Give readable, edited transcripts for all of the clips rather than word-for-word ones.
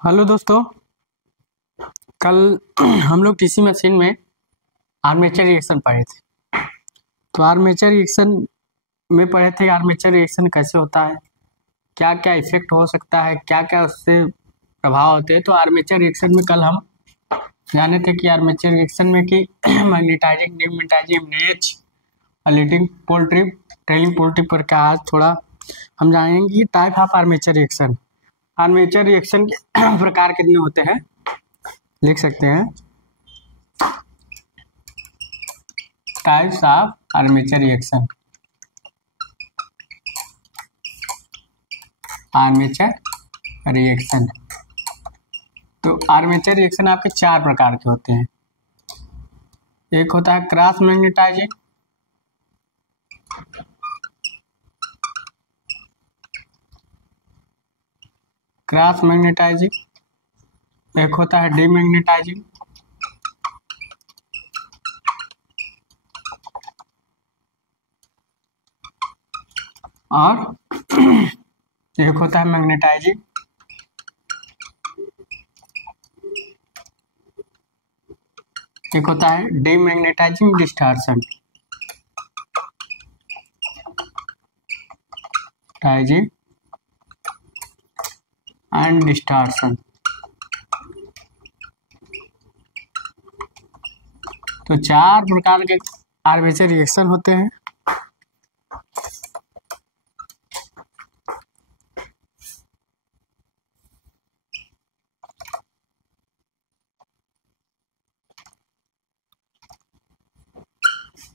Hello दोस्तों। कल हम लोग टीसी मशीन में आर्मेचर रिएक्शन पढ़े थे। तो आर्मेचर रिएक्शन में पढ़े थे आर्मेचर रिएक्शन कैसे होता है, क्या क्या इफेक्ट हो सकता है, क्या क्या उससे प्रभाव होते हैं। तो आर्मेचर रिएक्शन में कल हम जाने थे कि आर्मेचर रिएक्शन में कि मैग्नेटाइजिंग, डिमैग्नेटाइजिंग, नेच और लीडिंग पोल ट्रिप, ट्रेलिंग पोल ट्रिप पर क्या आज थोड़ा हम जानेंगे कि type of armature reaction. Armature reaction के प्रकार कितने होते हैं लिख सकते हैं। Types of armature reaction. Armature reaction तो आर्मेचर रिएक्शन आपके चार प्रकार के होते हैं। एक होता है क्रॉस मैग्नेटाइजिंग, क्रॉस मैग्नेटाइजिंग। एक होता है डीमैग्नेटाइजिंग, और एक होता है मैग्नेटाइजिंग। एक होता है डीमैग्नेटाइजिंग डिस्टॉर्शन, टाइजिंग एंड डिस्टॉर्शन। तो चार प्रकार के आर्मेचर रिएक्शन होते हैं।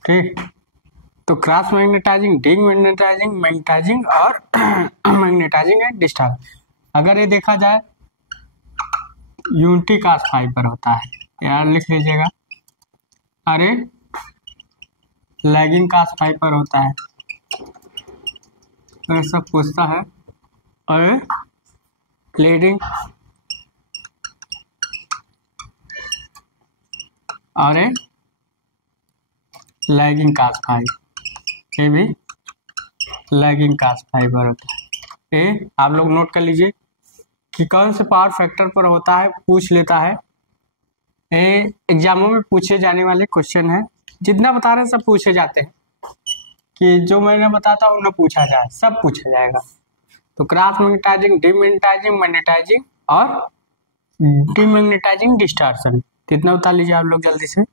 ठीक, तो क्रॉस मैग्नेटाइजिंग, डीमैग्नेटाइजिंग, मैग्नेटाइजिंग और मैग्नेटाइजिंग एंड डिस्चार्ज। अगर ये देखा जाए यूनिटी कास्ट फाइबर होता है, यार लिख लीजिएगा। अरे लैगिंग कास्ट फाइबर होता है, तो सब पूछता है। अरे लीडिंग, अरे लैगिंग कास्ट फाइबर, ये भी लैगिंग कास्ट फाइबर होता है। ये आप लोग नोट कर लीजिए कि कौन से पावर फैक्टर पर होता है, पूछ लेता है। ये एग्जामों में पूछे जाने वाले क्वेश्चन है। जितना बता रहे हैं सब पूछे जाते हैं, कि जो मैंने बताता हूँ ना पूछा जाए, सब पूछा जाएगा। तो क्रॉस मैग्नेटाइजिंग, डीमैग्नेटाइजिंग, मैग्नेटाइजिंग और डीमैग्नेटाइजिंग डिस्टॉर्शन। कितना बता लीजिए आप लोग जल्दी से।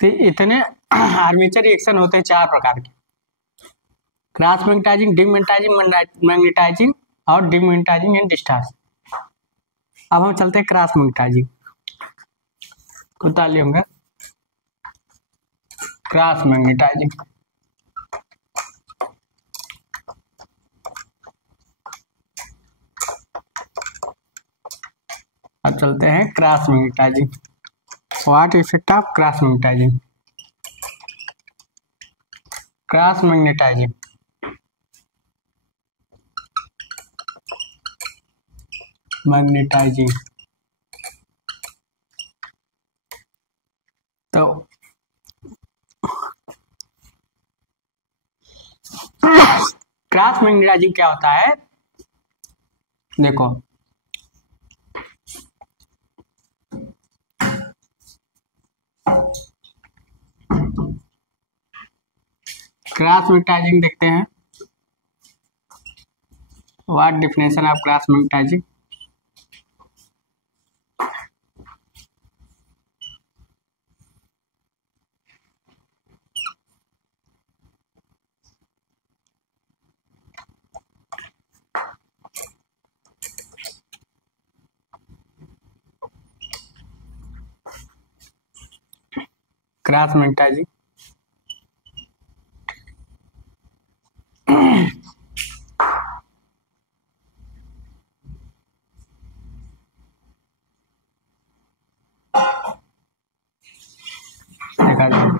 तो इतने आर्मेचर रिएक्शन होते हैं चार प्रकार के, क्रॉस मैग्नेटाइजिंग, डीमैग्नेटाइजिंग, मैग्नेटाइजिंग और डीमैग्नेटाइजिंग एंड डिस्चार्ज। अब हम चलते हैं क्रॉस मैग्नेटाइजिंग को ताली होंगे। क्रॉस मैग्नेटाइजिंग, अब चलते हैं cross magnetizing. What effect of cross magnetizing. Cross magnetizing, magnetizing. तो क्रॉस मैग्नेटाइजिंग क्या होता है, देखो क्रॉस मैग्नेटाइजिंग देखते हैं। What definition of cross magnetizing. Cross magnetizing देखा जाए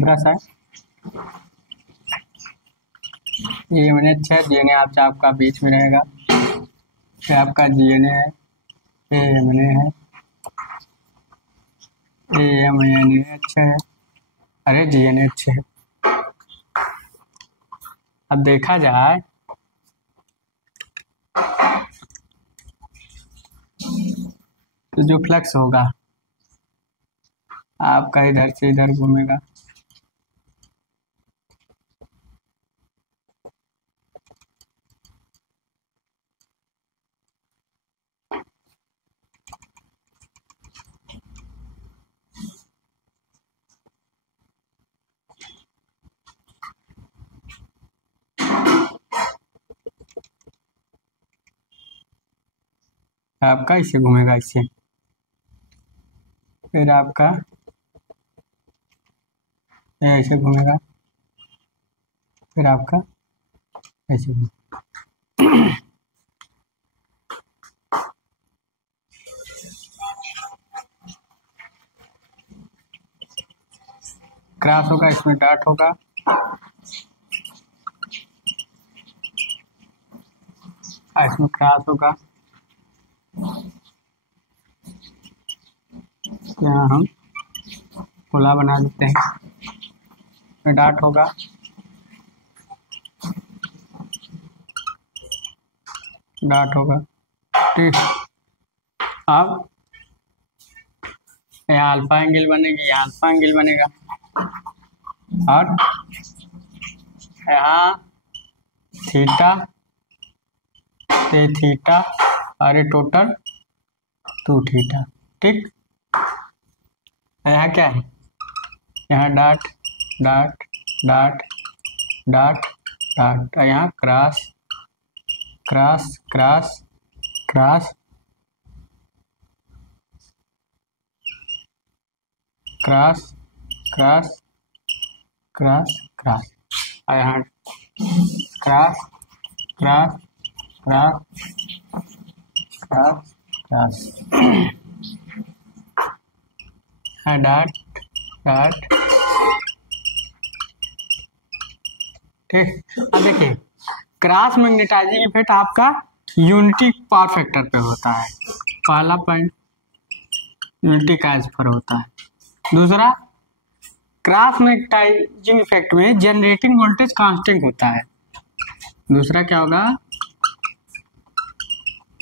ब्रश है, ये मैंने अच्छा DNA आपका बीच में रहेगा, ये आपका GNA है, ये MNA है, ये MNA अच्छा है, अरे GNA अच्छे है। अब देखा जाए तो जो फ्लक्स होगा आपका इधर से इधर घूमेगा, आपका इसे घूमेगा इससे, फिर आपका ऐसे घूमेगा, फिर आपका ऐसे घूमेगा। क्रॉस होगा, इसमें डॉट होगा, इसमें क्रॉस होगा, यहाँ हम गोला बना देते हैं, इसमें डॉट होगा, डॉट होगा, ठीक। अब यहाँ अल्फा एंगल बनेगी, यहाँ अल्फा एंगल बनेगा, और यहाँ थीटा, थीटा, और ये टोटल 2 थीटा, ठीक। यहाँ क्या है, यहाँ dot dot dot dot dot, यहाँ cross cross cross cross cross cross cross cross, और यहाँ cross cross cross cross cross, dot dot, ठीक। अब देखिए क्रॉस मैग्नेटाइजिंग इफेक्ट आपका यूनिटी पावर फैक्टर पे होता है, पहला पॉइंट यूनिटी का एज पर होता है। दूसरा, क्रॉस मैग्नेटाइजिंग इफेक्ट में जनरेटिंग वोल्टेज कांस्टेंट होता है। दूसरा क्या होगा,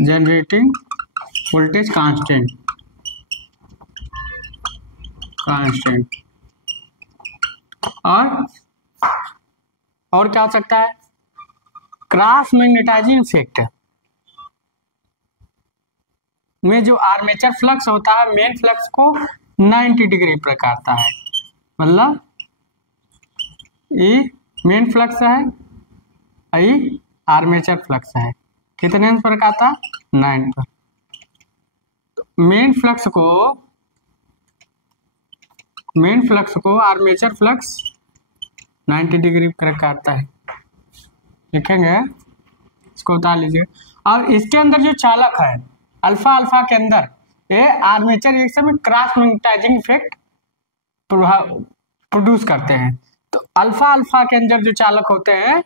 जनरेटिंग वोल्टेज कांस्टेंट कांस्टेंट, और क्या हो सकता है, क्रॉस मैग्नेटाइजिंग इफेक्ट में जो आर्मेचर फ्लक्स होता है मेन फ्लक्स को 90 डिग्री पर काटता है, मतलब ये मेन फ्लक्स है, ये आर्मेचर फ्लक्स है, कितने पर काटता, 9 पर। मेन फ्लक्स को आर्मेचर फ्लक्स 90 डिग्री पर काटता है, लिखेंगे इसको, बता लीजिए। और इसके अंदर जो चालक है अल्फा के अंदर, ये आर्मेचर रिएक्शन में क्रॉस मैग्नेटाइजिंग इफेक्ट प्रोड्यूस करते हैं। तो अल्फा के अंदर जो चालक होते हैं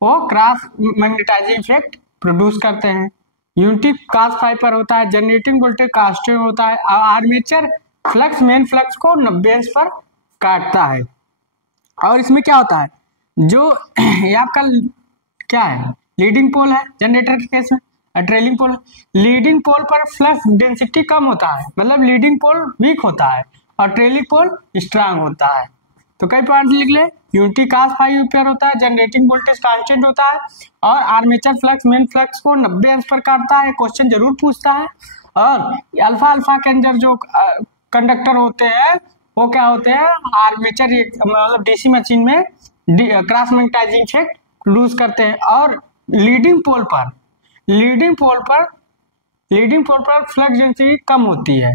वो क्रॉस मैग्नेटाइजिंग इफेक्ट प्रोड्यूस करते हैं। यूनिटी cos फाई पर होता है, जनरेटिंग वोल्टेज कांस्टेंट होता है, और आर्मेचर फ्लक्स मेन फ्लक्स को 90 पर काटता है। और इसमें क्या होता है, जो ये आपका क्या है, लीडिंग पोल है जनरेटर के केस में, ट्रेलिंग पोल। लीडिंग पोल पर फ्लक्स डेंसिटी कम होता है, मतलब लीडिंग पोल वीक होता है और ट्रेलिंग पोल स्ट्रांग होता है। तो कई पॉइंट लिख ले, यूनिटी cos फाई पेयर होता है, जनरेटिंग वोल्टेज कांस्टेंट होता है, और आर्मेचर फ्लक्स मेन फ्लक्स को 90 अंश पर काटता है, क्वेश्चन जरूर पूछता है। और अल्फा के अंदर जो कंडक्टर होते हैं वो क्या होते हैं, आर्मेचर मतलब डीसी मशीन में क्रॉस मैग्नेटाइजिंग इफेक्ट प्रोड्यूस करते हैं। और लीडिंग पोल पर फ्लक्स डेंसिटी कम होती है,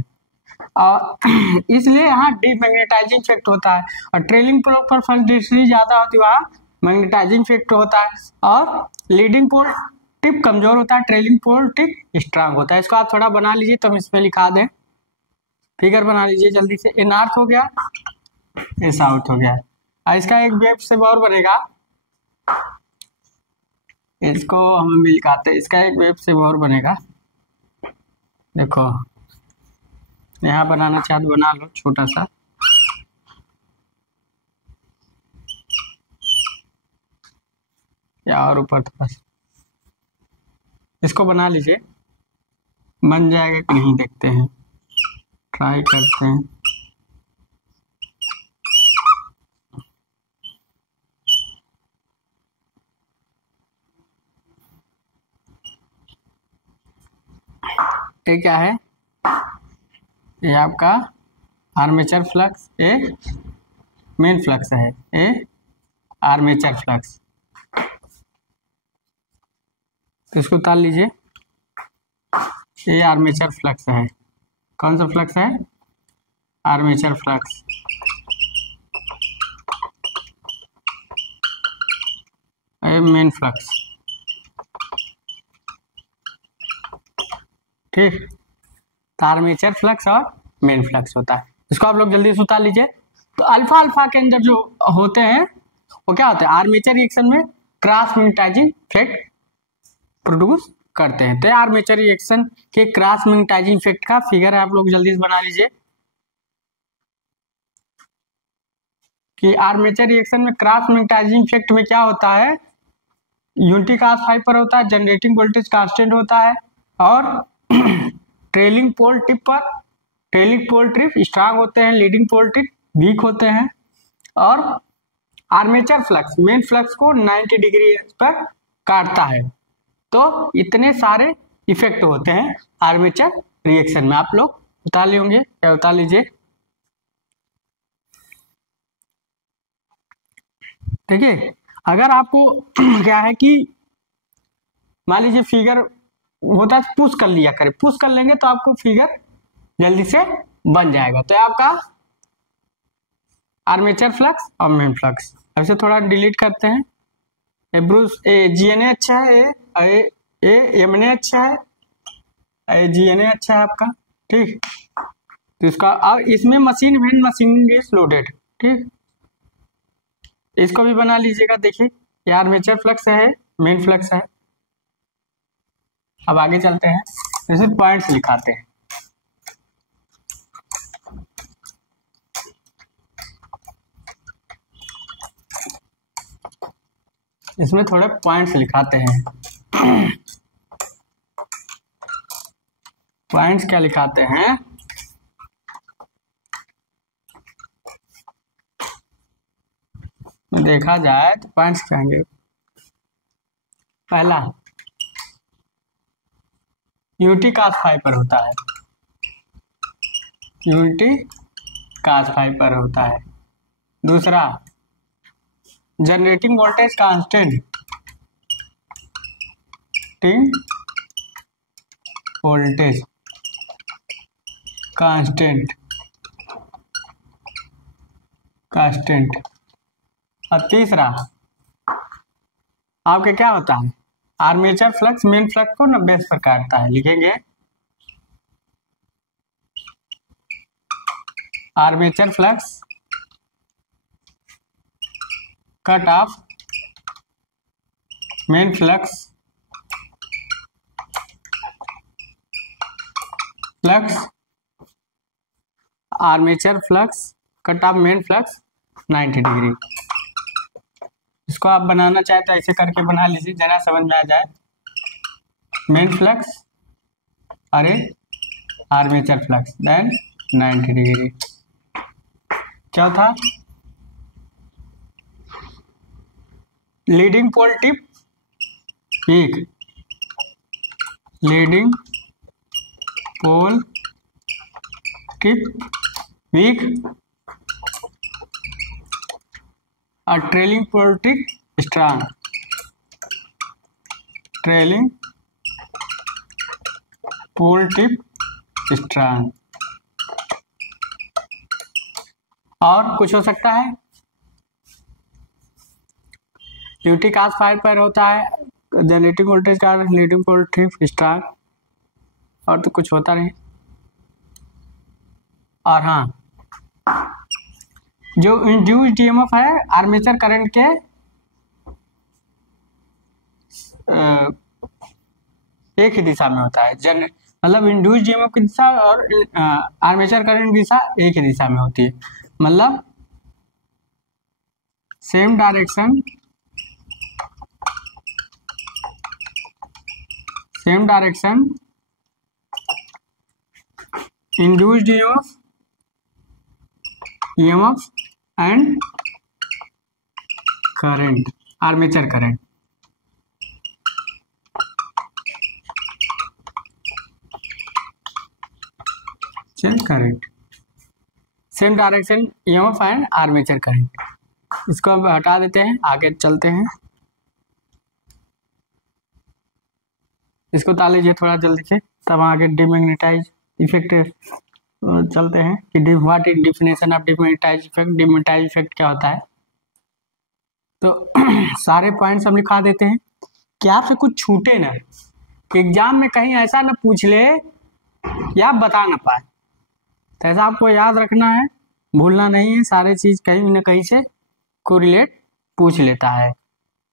इसलिए यहाँ डीमैग्नेटाइजिंग इफेक्ट होता है। और ट्रेलिंग पोल पर फ्लक्स डेंसिटी ज्यादा होती है, वहाँ मैग्नेटाइजिंग इफेक्ट होता है। और लीडिंग पोल टिप कमजोर होता है, ट्रेलिंग पोल टिप स्ट्रांग होता है। इसको आप थोड़ा बना लीजिए, तो हम इसमें लिखा दें, फिगर बना लीजिए जल्दी से। ए नॉर्थ हो गया, ए साउथ हो गया, और इसका एक वेव से और बनेगा, इसको हम भी लिखाते हैं, इसका एक वेब से और बनेगा। देखो यहाँ बनाना चाहे तो बना लो छोटा सा, या और ऊपर थोड़ा सा, इसको बना लीजिए। बन जाएगा कि नहीं देखते हैं, ट्राई करते हैं। ये क्या है, ये आपका आर्मेचर फ्लक्स, ये मेन फ्लक्स है, ये आर्मेचर फ्लक्स। तो इसको उतार लीजिए। ये आर्मेचर फ्लक्स है। कौन सा फ्लक्स है? Armature flux. ये मेन फ्लक्स। ठीक, तो आर्मेचर फ्लक्स और मेन फ्लक्स होता है। इसको आप लोग जल्दी से उतार लीजिए। तो अल्फा अल्फा के अंदर जो होते हैं वो क्या होते हैं? आर्मेचर रिएक्शन में क्रॉस मैग्नेटाइजिंग इफेक्ट प्रोड्यूस करते हैं। तो आर्मेचर रिएक्शन के क्रॉस मैग्नेटाइजिंग इफेक्ट का फिगर है, आप लोग जल्दी से बना लीजिए कि आर्मेचर रिएक्शन में क्रॉस मैग्नेटाइजिंग इफेक्ट में क्या होता है। यूनिटी cos फाई पर होता है, जनरेटिंग वोल्टेज कांस्टेंट होता है, और ट्रेलिंग पोल टिप स्ट्रांग होते हैं, लीडिंग पोल टिप वीक होते हैं, और आर्मेचर फ्लक्स मेन फ्लक्स को 90 डिग्री पर काटता है। तो इतने सारे इफेक्ट होते हैं आर्मेचर रिएक्शन में। आप लोग उतार लिए होंगे, क्या उतार लीजिए। ठीक है, अगर आपको क्या है कि मान लीजिए फिगर होता है, पुश कर लिया करें, पुश कर लेंगे तो आपको फिगर जल्दी से बन जाएगा। तो आपका आर्मेचर फ्लक्स और मेन फ्लक्स। अब इसे थोड़ा डिलीट करते हैं। GNA अच्छा है, MNA अच्छा है, GNA अच्छा है आपका। ठीक, तो इसका और इसमें मशीन इज लोडेड। ठीक, इसको भी बना लीजिएगा। देखिए ये आर्मेचर फ्लक्स है, मेन फ्लक्स है। अब आगे चलते हैं, जैसे पॉइंट्स लिखाते हैं। इसमें थोड़े पॉइंट्स लिखाते हैं। पॉइंट्स क्या लिखाते हैं? देखा जाए तो पॉइंट्स क्या होंगे। पहला यूनिटी cos फाई पर होता है, यूनिटी cos फाई पर होता है। दूसरा generating voltage constant, voltage constant. और तीसरा आपके क्या होता है? आर्मेचर फ्लक्स मेन फ्लक्स को 90 पर काटता है। लिखेंगे armature flux cut off main flux armature flux cut off main flux 90 degree. इसको आप बनाना चाहे तो ऐसे करके बना लीजिए, जरा समझ में आ जाए। मेन फ्लक्स अरे आर्मेचर फ्लक्स देन 90 डिग्री। चौथा leading pole tip week, leading pole tip week और trailing pole tip strong, trailing pole tip strong. और कुछ हो सकता है? यूनिटी cos फाई पर होता है, जनरेटिंग वोल्टेज का लीडिंग पोल टिप स्ट्रांग, और तो कुछ होता नहीं। और हाँ, जो इंड्यूस्ड ईएमएफ है आर्मेचर करंट के एक ही दिशा में होता है। मतलब इंड्यूस्ड ईएमएफ की दिशा और आर्मेचर करंट की दिशा एक ही दिशा में होती है। मतलब same direction induced EMF and current, armature current. current, same direction EMF and armature current. इसको हम हटा देते हैं, आगे चलते हैं। इसको उतार लीजिए थोड़ा जल्दी से, तब आगे डिमैग्नेटाइज इफेक्ट चलते हैं कि what is definition of demagnetize effect. Demagnetize effect क्या होता है? तो सारे पॉइंट्स हम लिखा देते हैं कि आपसे कुछ छूटे ना, कि एग्जाम में कहीं ऐसा ना पूछ ले या आप बता ना पाए। तो ऐसा आपको याद रखना है, भूलना नहीं है। सारे चीज कहीं ना कहीं से कोरिलेट पूछ लेता है।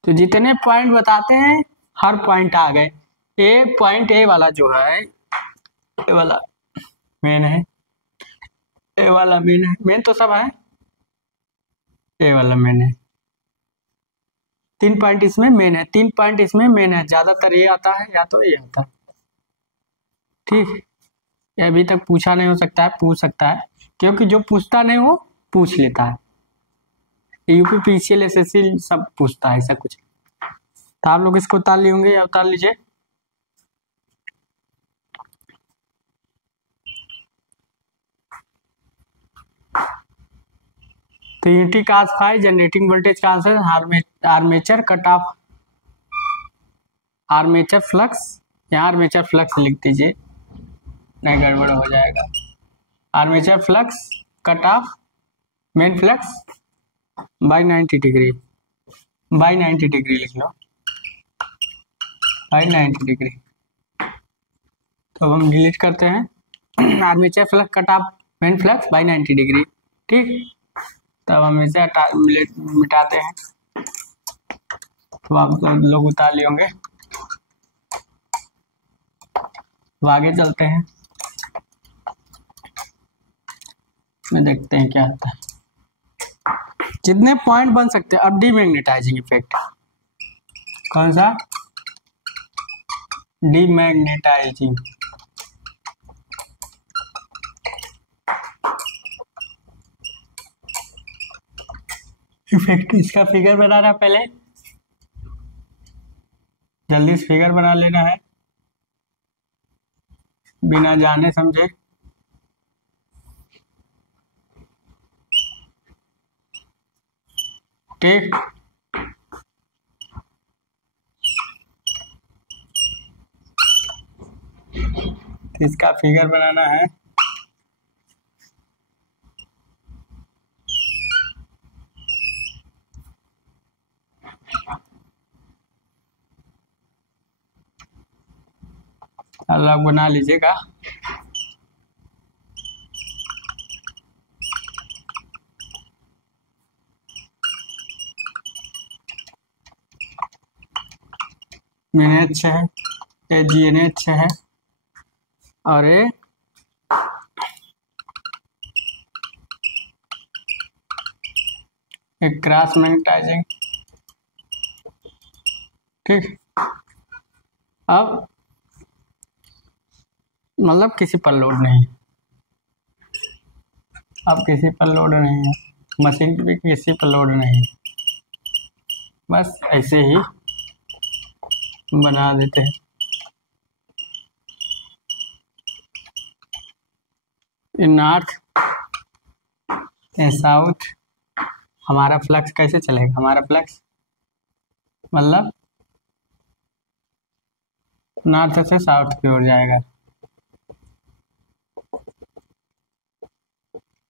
तो जितने पॉइंट बताते हैं हर पॉइंट आ गए। ए वाला जो है, ए वाला मेन है, ए वाला मेन है, मेन तो सब है, ए वाला मेन है। 3 पॉइंट इसमें मेन है, 3 पॉइंट इसमें मेन है। ज्यादातर ये आता है या तो ये आता है। ठीक, ये अभी तक पूछा नहीं हो सकता है, पूछ सकता है, क्योंकि जो पूछता नहीं वो पूछ लेता है। यूपी पीसीएल एसएससी सब पूछता है, ऐसा कुछ। तो आप लोग इसको उतार लिए होंगे या उतार लीजिए। तो unity cos phi generating voltage का answer armature cut off, armature flux, या आर्मेचर फ्लक्स लिख दीजिए, नहीं गड़बड़ हो जाएगा। Armature flux cut off main flux by 90 degree, by 90 degree लिख लो, बाई 90 डिग्री। तो हम डिलीट करते हैं armature flux cut off main flux by 90 degree. ठीक, तब हम इसे मिटाते हैं। तो आप लोग उतार लिए होंगे। तो आगे चलते हैं, में देखते हैं क्या होता है। जितने पॉइंट बन सकते हैं। अब डीमैग्नेटाइजिंग इफेक्ट, कौन सा? Demagnetising effect. इसका फिगर बनाना, पहले जल्दी से फिगर बना लेना है बिना जाने समझे। ठीक, इसका फिगर बनाना है। अलग बना लीजिएगा। NH है, AgNH है, और ये एक क्रॉस मैग्नेटाइजिंग। ठीक, अब मतलब किसी पर लोड नहीं है, अब किसी पर लोड नहीं है, मशीन भी किसी पर लोड नहीं है, बस ऐसे ही बना देते हैं। इन नॉर्थ इन साउथ हमारा फ्लक्स कैसे चलेगा? हमारा फ्लक्स मतलब नॉर्थ से साउथ की ओर जाएगा,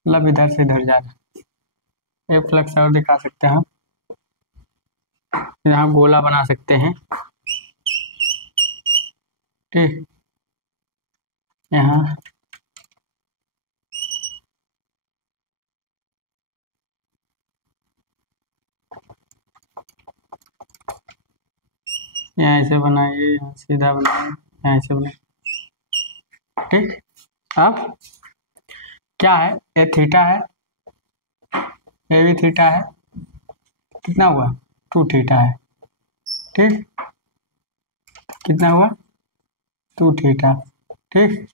मतलब इधर से इधर जाना। एक फ्लक्स और दिखा सकते हैं हम, यहाँ गोला बना सकते हैं। ठीक, यहाँ यहाँ ऐसे बनाइए, यहाँ सीधा बनाइए, यहाँ ऐसे बनाइए। ठीक, अब क्या है, ये थीटा है, ये भी थीटा है, कितना हुआ 2 थीटा है। ठीक, कितना हुआ 2 थीटा। ठीक,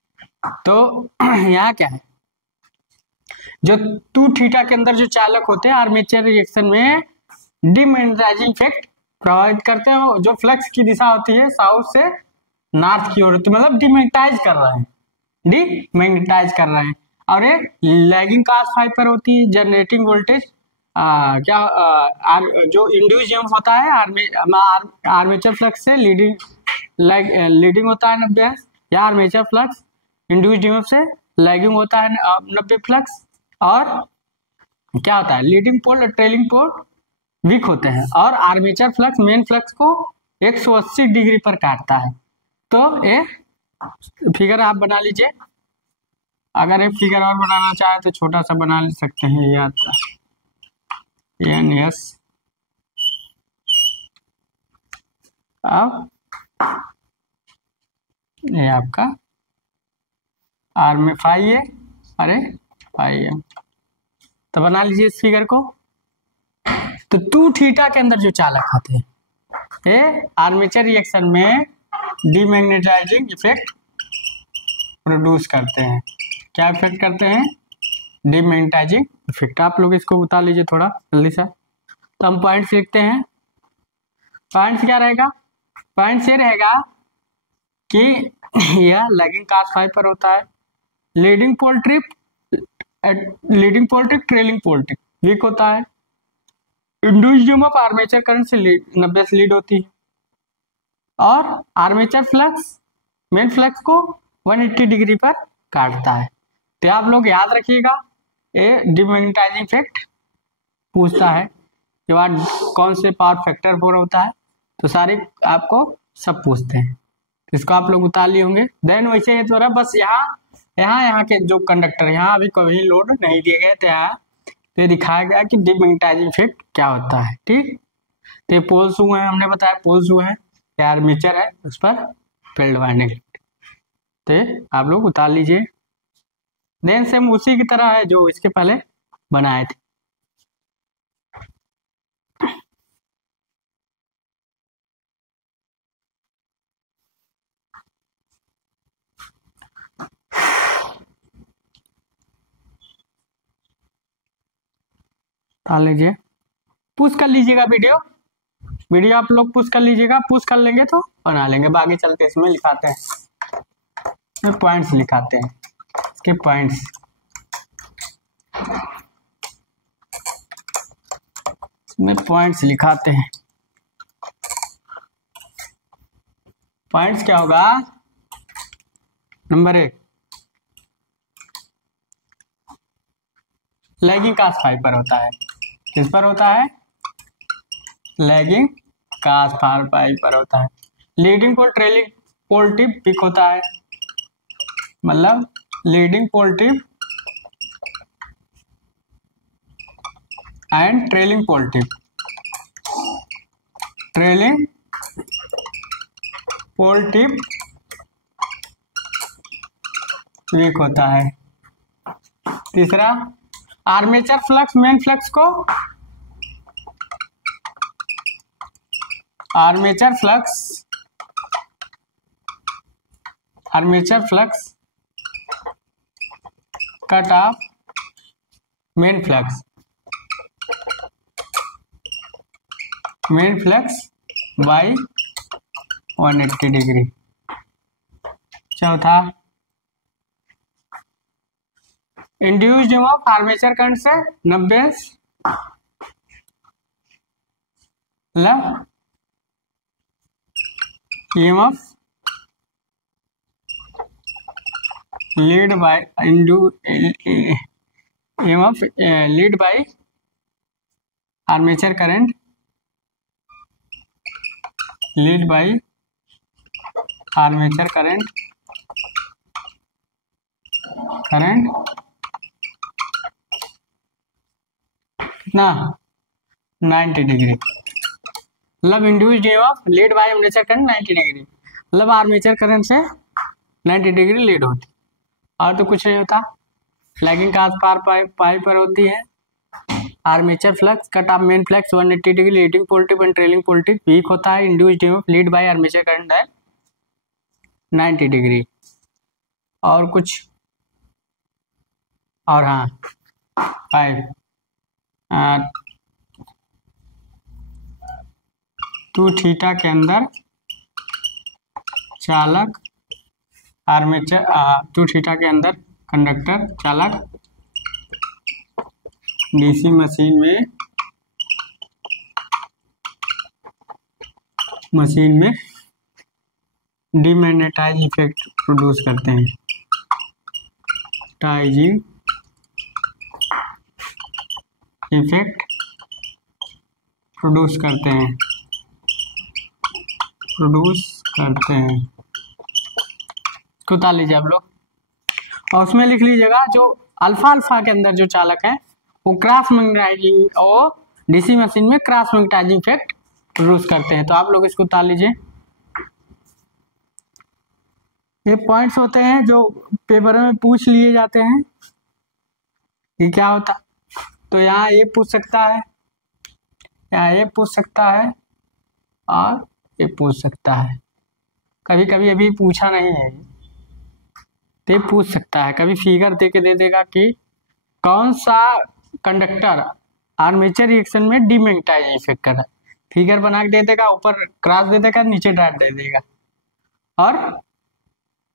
तो यहाँ क्या है, जो 2 थीटा के अंदर जो चालक होते हैं आर्मेचर रिएक्शन में डीमैग्नेटाइजिंग इफेक्ट प्रभावित करते हैं। जो फ्लक्स की दिशा होती है साउथ से नॉर्थ की ओर होती है, मतलब डीमैग्नेटाइज कर रहे हैं, डीमैग्नेटाइज कर रहे हैं। और ये लैगिंग कास्ट फाइव पर होती है। जनरेटिंग वोल्टेज जो इंड्यूस ईएमएफ होता है आर्मेचर फ्लक्स से लीडिंग होता है 90, या आर्मेचर फ्लक्स इंड्यूस्ड ईएमएफ से लैगिंग होता है 90 फ्लक्स। और क्या होता है, लीडिंग पोल और ट्रेलिंग पोल वीक होते हैं, और आर्मेचर फ्लक्स मेन फ्लक्स को 180 डिग्री पर काटता है। तो ये फिगर आप बना लीजिए, अगर एक फिगर और बनाना चाहे तो छोटा सा बना सकते हैं। ये आता एन एस, अब ये आपका आर में 5 है, अरे 5 है, तो बना लीजिए इस फिगर को। तो 2 थीटा के अंदर जो चालक होते हैं ये आर्मेचर रिएक्शन में डीमैग्नेटाइजिंग इफेक्ट प्रोड्यूस करते हैं। क्या इफेक्ट करते हैं, डीमैग्नेटाइजिंग इफेक्ट। आप लोग इसको उतार लीजिए थोड़ा जल्दी सा। तो हम पॉइंट्स लिखते हैं। पॉइंट्स क्या रहेगा, पॉइंट्स ये रहेगा कि यह लैगिंग कास्ट फाइव पर होता है, लीडिंग पोल ट्रिप ट्रेलिंग पोल ट्रिप वीक होता है, इंड्यूस्ड ईएमएफ आर्मेचर करंट से 90 से लीड होती है, और आर्मेचर फ्लक्स मेन फ्लक्स को 180 डिग्री पर काटता है। तो आप लोग याद रखिएगा, ये डीमैग्नेटाइजिंग इफेक्ट पूछता है कि बाद कौन से पावर फैक्टर 4 होता है, तो सारे आपको सब पूछते हैं। इसको आप लोग उतार लिए होंगे। देन वैसे ये तो रहा, बस यहाँ के जो कंडक्टर यहाँ अभी कभी लोड नहीं दिए गए थे, यहाँ तो ये दिखाया गया कि डीमैग्नेटाइजिंग इफेक्ट क्या होता है। ठीक, तो ये पोल्स हुए हैं, हमने बताया पोल्स हुए हैं, ये आर्मेचर है, उस पर फील्ड वाइंडिंग। तो आप लोग उतार लीजिए। देन सेम उसी की तरह है जो इसके पहले बनाए थे। उतार लीजिए, पुश कर लीजिएगा वीडियो आप लोग पुश कर लीजिएगा, पुश कर लेंगे तो बना लेंगे। बाकी चलते इसमें लिखाते हैं, पॉइंट्स लिखाते हैं, इसके पॉइंट्स। इसमें पॉइंट्स लिखाते हैं। पॉइंट्स क्या होगा, नंबर 1 लैगिंग कास्ट फाइव पर होता है। किस पर होता है, लैगिंग कास्ट फाइव पर होता है। Leading pole trailing pole tip peak होता है, मतलब leading pole tip and trailing pole tip, trailing pole tip weak होता है। तीसरा, आर्मेचर फ्लक्स मेन फ्लक्स को armature flux cut off main flux by 180 degree. चौथा, इंड्यूस्ड ईएमएफ आर्मेचर करंट से 90 EMF lead by armature current कितना 90 degree, मतलब induced EMF lead by armature current 90 degree, मतलब armature current से 90 degree lead होती, और तो कुछ नहीं होता। लैगिंग का आसपार पाई पर होती है। Armature flux cut off main flux 180 degree, leading positive and trailing positive weak होता है। Induced EMF lead by armature current है 90 डिग्री। और कुछ, और हाँ 5 2 थीटा के अंदर चालक आर्मेचर 2 थीटा के अंदर कंडक्टर चालक डीसी मशीन में डीमैग्नेटाइज इफेक्ट प्रोड्यूस करते हैं। टाइजिंग इफेक्ट प्रोड्यूस करते हैं इसको उतार लीजिए आप लोग, और उसमें लिख लीजिएगा जो अल्फा के अंदर जो चालक है वो क्रॉस मैग्नेटाइजिंग और डीसी मशीन में क्रॉस मैग्नेटाइजिंग इफेक्ट प्रोड्यूस करते हैं। तो आप लोग इसको उतार लीजिए। ये पॉइंट्स होते हैं जो पेपर में पूछ लिए जाते हैं कि क्या होता, तो यहाँ ये पूछ सकता है, यहाँ ये पूछ सकता है, और ये पूछ सकता है। कभी कभी अभी पूछा नहीं है तो ये पूछ सकता है। कभी फिगर दे के दे देगा कि कौन सा कंडक्टर आर्मेचर रिएक्शन में डीमैग्नेटाइज इफेक्ट कर रहा है, फिगर बना के दे देगा, ऊपर क्रॉस दे देगा, नीचे डॉट दे देगा, और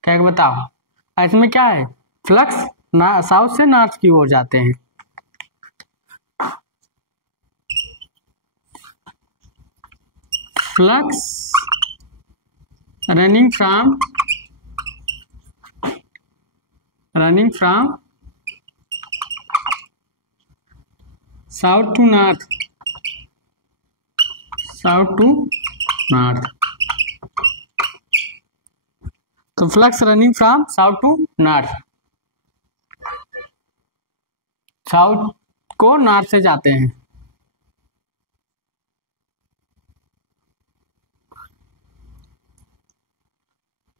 क्या बताओ इसमें क्या है, फ्लक्स साउथ से नॉर्थ की ओर जाते हैं। Flux running from south to north, तो flux running from south to north, south को नॉर्थ से जाते हैं।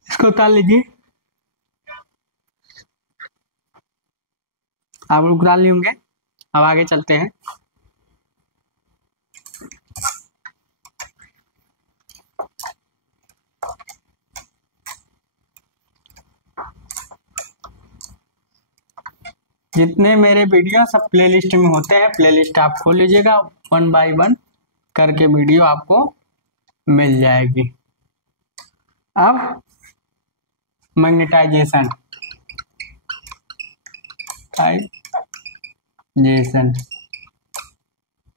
इसको उतार लीजिए, आप लोग उतार लिए होंगे। अब आगे चलते हैं। जितने मेरे वीडियो सब प्लेलिस्ट में होते हैं, प्लेलिस्ट आप खोल लीजिएगा, 1 बाय 1 करके वीडियो आपको मिल जाएगी। अब मैग्नेटाइजेशन,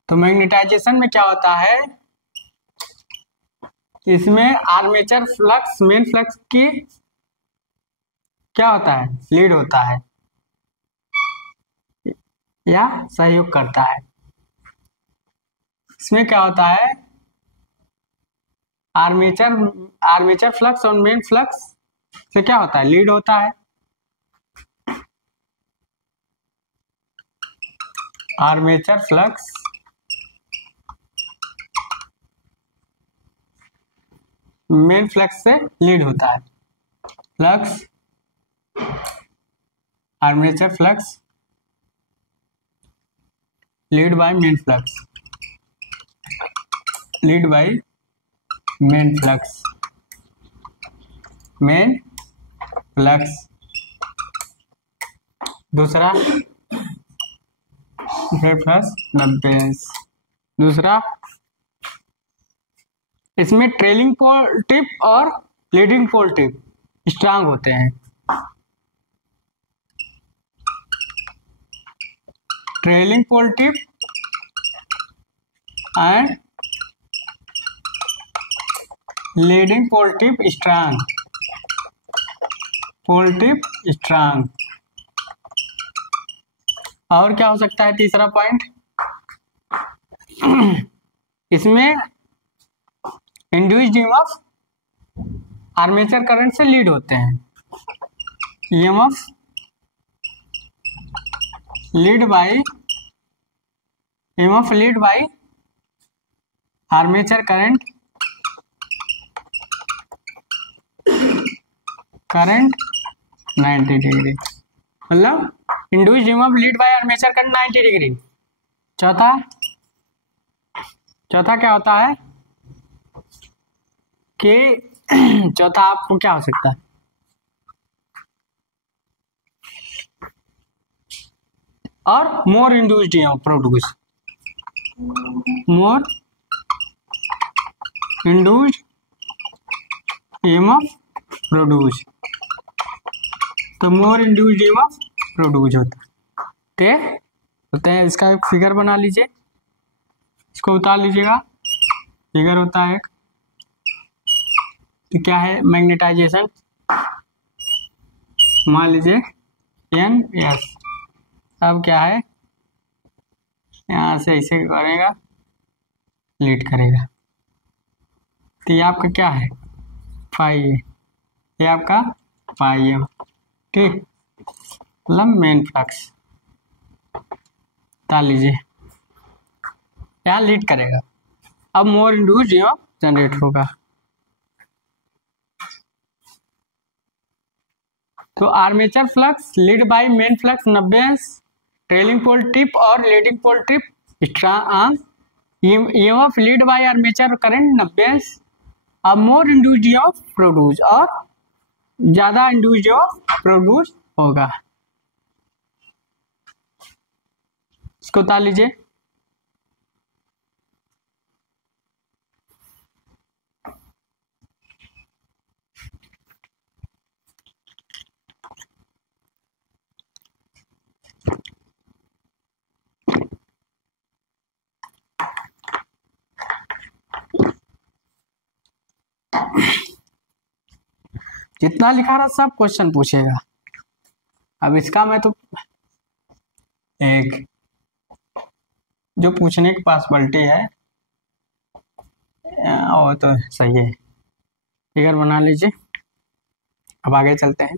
तो मैग्नेटाइजेशन में क्या होता है, इसमें आर्मेचर फ्लक्स मेन फ्लक्स की क्या होता है, लीड होता है या सहयोग करता है। इसमें क्या होता है, आर्मेचर फ्लक्स और मेन फ्लक्स से क्या होता है, लीड होता है। आर्मेचर फ्लक्स मेन फ्लक्स से लीड होता है। Flux armature flux lead by main flux, main flux. दूसरा प्लस 90। दूसरा इसमें ट्रेलिंग पोल टिप और लीडिंग पोल टिप स्ट्रांग होते हैं। Trailing pole tip and leading pole tip strong. और क्या हो सकता है तीसरा पॉइंट, इसमें इंड्यूस्ड ईएमएफ आर्मेचर करंट से लीड होते हैं। EMF lead by armature current 90 degree, मतलब induced EMF lead by armature current 90 degree. चौथा क्या होता है कि चौथा आपको क्या हो सकता है, और मोर इंड्यूस्ड ईएमएफ प्रोड्यूस, मोर इंड्यूस्ड ईएमएफ प्रोड्यूस, तो मोर इंड्यूस्ड ईएमएफ प्रोड्यूस होता है। इसका एक फिगर बना लीजिए, इसको उतार लीजिएगा। फिगर होता है तो क्या है, मैग्नेटाइजेशन मान लीजिए एन एस। अब क्या है, यहाँ से ऐसे करेगा, लीड करेगा, तो ये आपका क्या है फाई, ये आपका फाई है, ठीक, मतलब मेन फ्लक्स। डाल लीजिए, यहाँ लीड करेगा। अब मोर इंड्यूस्ड ईएमएफ जनरेट होगा। तो armature flux lead by main flux 90 trailing pole tip और leading pole tip EMF lead by armature current 90। अब मोर इंड्यूस्ड ईएमएफ प्रोड्यूस, और ज्यादा इंड्यूस्ड ईएमएफ प्रोड्यूस होगा। इसको उतार लीजिए। जितना लिखा रहा सब क्वेश्चन पूछेगा। अब इसका मैं तो एक जो पूछने की पॉसिबिलिटी है वो तो सही है, फिगर बना लीजिए। अब आगे चलते हैं,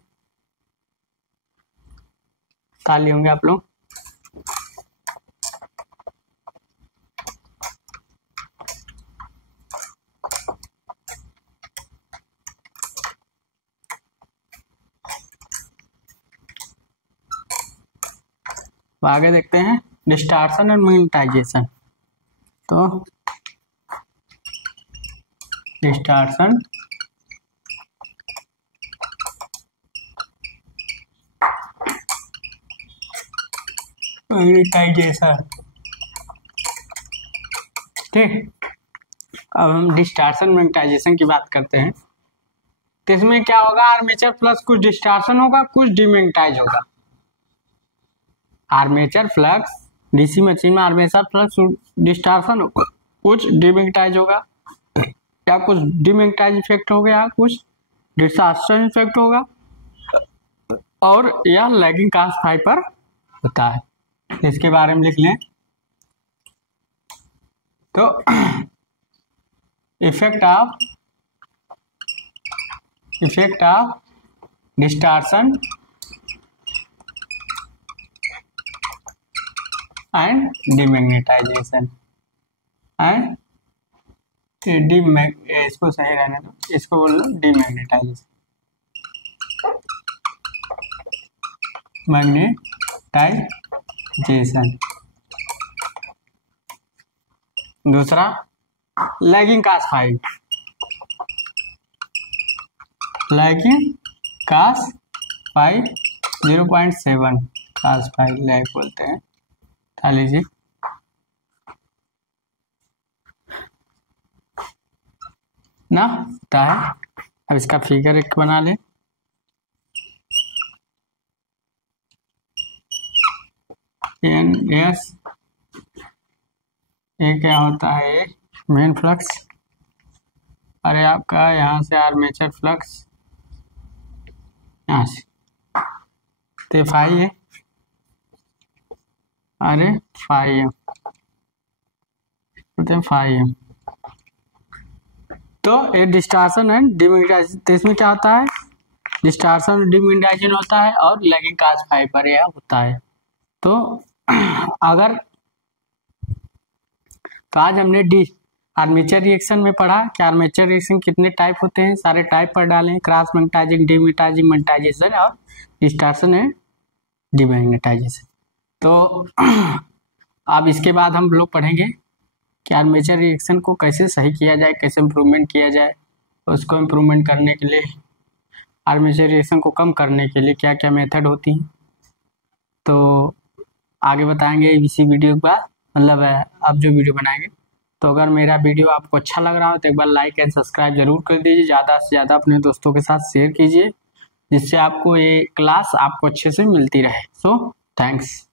ताली होंगे आप लोग। आगे देखते हैं डिस्टॉर्शन और मैग्नेटाइजेशन। तो डिस्टॉर्शन मैग्नेटाइजेशन, ठीक। अब हम डिस्टॉर्शन मैग्नेटाइजेशन की बात करते हैं। तो इसमें क्या होगा, आर्मेचर फ्लक्स कुछ डिस्टॉर्शन होगा, कुछ डिमैग्नेटाइज होगा। आर्मेचर फ्लक्स डीसी मशीन में आर्मेचर फ्लक्स डिस्टॉर्शन होगा, कुछ डिमैग्नेटाइज होगा, या कुछ डिमैग्नेटाइज इफेक्ट हो गया, कुछ डिस्टॉर्शन इफेक्ट होगा, और यह लैगिंग कास्ट फाई पर होता है। इसके बारे में लिख लें। तो effect of distortion and demagnetization and इसको सही रहने दो, इसको बोल लो डिमैग्नेटाइजेशन, मैग्नेटाइजेशन। दूसरा lagging cos phi, lagging cos phi 0.7 cos phi lag बोलते हैं। खा लीजिए। ना होता है। अब इसका फिगर एक बना ले। एन एस ये क्या होता है, मेन फ्लक्स। अरे आपका यहाँ से आर्मेचर फ्लक्स यहाँ से तो फाई है, अरे फाई है, फाई है। तो ये डिस्टॉर्शन एंड डिमैग्नेटाइजेशन, तो इसमें क्या होता है, डिस्टॉर्शन और डिमैग्नेटाइजेशन होता है और लैगिंग कास्ट फाई पर यह होता है। तो अगर तो आज हमने आर्मेचर रिएक्शन में पढ़ा कि आर्मेचर रिएक्शन कितने टाइप होते हैं, सारे टाइप पर डालें, क्रॉस मैग्नेटाइजिंग, डीमैग्नेटाइजिंग, मैग्नेटाइजेशन और डिस्टॉर्शन एंड डीमैग्नेटाइजेशन। तो अब इसके बाद हम लोग पढ़ेंगे कि आर्मेचर रिएक्शन को कैसे सही किया जाए, कैसे इम्प्रूवमेंट किया जाए, उसको इम्प्रूवमेंट करने के लिए, आर्मेचर रिएक्शन को कम करने के लिए क्या क्या मेथड होती हैं, तो आगे बताएंगे इसी वीडियो के बाद, मतलब अब जो वीडियो बनाएंगे। तो अगर मेरा वीडियो आपको अच्छा लग रहा हो तो एक बार लाइक एंड सब्सक्राइब जरूर कर दीजिए, ज़्यादा से ज़्यादा अपने दोस्तों के साथ शेयर कीजिए, जिससे आपको ये क्लास आपको अच्छे से मिलती रहे। So thanks.